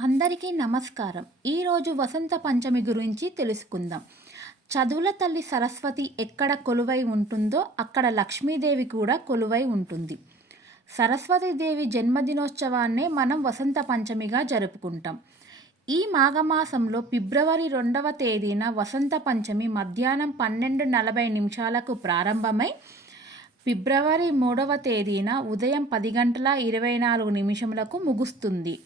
అందరికీ నమస్కారం. ఈరోజు వసంత పంచమి గురించి తెలుసుకుందాం. చదువుల తల్లి సరస్వతి ఎక్కడ కొలువై ఉంటుందో అక్కడ లక్ష్మీదేవి కూడా కొలువై ఉంటుంది. సరస్వతీదేవి జన్మదినోత్సవాన్నే మనం వసంత పంచమిగా జరుపుకుంటాం. ఈ మాఘమాసంలో ఫిబ్రవరి రెండవ తేదీన వసంత పంచమి మధ్యాహ్నం పన్నెండు నలభై నిమిషాలకు ప్రారంభమై ఫిబ్రవరి మూడవ తేదీన ఉదయం పది గంటల ఇరవై నాలుగు నిమిషములకు ముగుస్తుంది.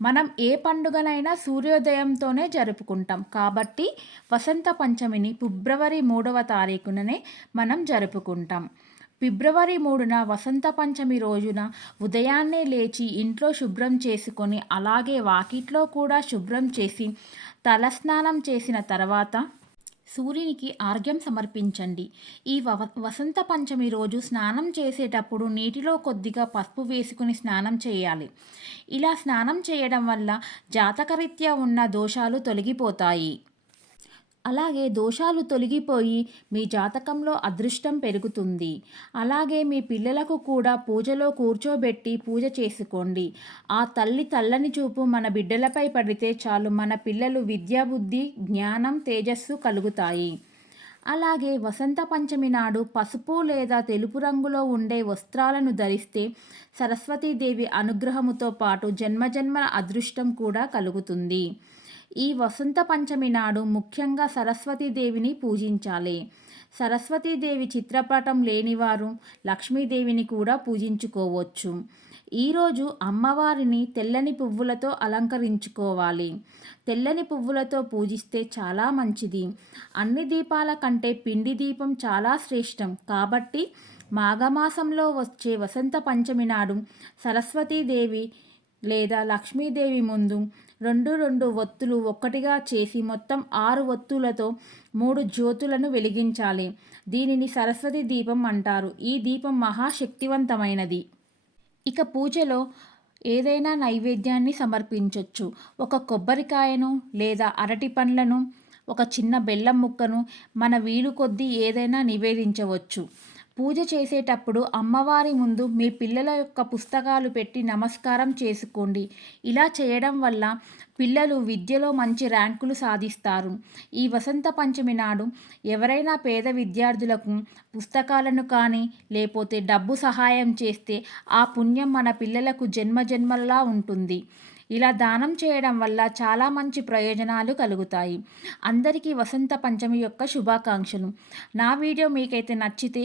మనం ఏ పండుగనైనా సూర్యోదయంతోనే జరుపుకుంటాం. కాబట్టి వసంత పంచమిని ఫిబ్రవరి మూడవ తారీఖుననే మనం జరుపుకుంటాం. ఫిబ్రవరి మూడున వసంత పంచమి రోజున ఉదయాన్నే లేచి ఇంట్లో శుభ్రం చేసుకొని అలాగే వాకిట్లో కూడా శుభ్రం చేసి తలస్నానం చేసిన తర్వాత సూర్యునికి ఆర్ఘ్యం సమర్పించండి. ఈ వసంత పంచమి రోజు స్నానం చేసేటప్పుడు నీటిలో కొద్దిగా పసుపు వేసుకుని స్నానం చేయాలి. ఇలా స్నానం చేయడం వల్ల జాతకరీత్యా ఉన్న దోషాలు తొలగిపోతాయి. అలాగే దోషాలు తొలగిపోయి మీ జాతకంలో అదృష్టం పెరుగుతుంది. అలాగే మీ పిల్లలకు కూడా పూజలో కూర్చోబెట్టి పూజ చేసుకోండి. ఆ తల్లి తల్లని చూపు మన బిడ్డలపై పడితే చాలు మన పిల్లలు విద్యాబుద్ధి జ్ఞానం తేజస్సు కలుగుతాయి. అలాగే వసంత పంచమి నాడు పసుపు లేదా తెలుపు రంగులో ఉండే వస్త్రాలను ధరిస్తే సరస్వతీదేవి అనుగ్రహముతో పాటు జన్మజన్మల అదృష్టం కూడా కలుగుతుంది. ఈ వసంత పంచమి నాడు ముఖ్యంగా సరస్వతీదేవిని పూజించాలి. సరస్వతీదేవి చిత్రపటం లేనివారు లక్ష్మీదేవిని కూడా పూజించుకోవచ్చు. ఈరోజు అమ్మవారిని తెల్లని పువ్వులతో అలంకరించుకోవాలి. తెల్లని పువ్వులతో పూజిస్తే చాలా మంచిది. అన్ని దీపాల కంటే పిండి దీపం చాలా శ్రేష్టం. కాబట్టి మాఘమాసంలో వచ్చే వసంత పంచమి నాడు సరస్వతీదేవి లేదా లక్ష్మీదేవి ముందు రెండు రెండు ఒత్తులు ఒక్కటిగా చేసి మొత్తం ఆరు ఒత్తులతో మూడు జ్యోతులను వెలిగించాలి. దీనిని సరస్వతి దీపం అంటారు. ఈ దీపం మహాశక్తివంతమైనది. ఇక పూజలో ఏదైనా నైవేద్యాన్ని సమర్పించవచ్చు ఒక కొబ్బరికాయను లేదా అరటి పండ్లను ఒక చిన్న బెల్లం ముక్కను మన వీలు కొద్దీ ఏదైనా నివేదించవచ్చు. పూజ చేసేటప్పుడు అమ్మవారి ముందు మీ పిల్లల యొక్క పుస్తకాలు పెట్టి నమస్కారం చేసుకోండి. ఇలా చేయడం వల్ల పిల్లలు విద్యలో మంచి ర్యాంకులు సాధిస్తారు. ఈ వసంత పంచమి నాడు ఎవరైనా పేద విద్యార్థులకు పుస్తకాలను కానీ లేకపోతే డబ్బు సహాయం చేస్తే ఆ పుణ్యం మన పిల్లలకు జన్మజన్మల్లా ఉంటుంది. ఇలా దానం చేయడం వల్ల చాలా మంచి ప్రయోజనాలు కలుగుతాయి. అందరికీ వసంత పంచమి యొక్క శుభాకాంక్షలు. నా వీడియో మీకైతే నచ్చితే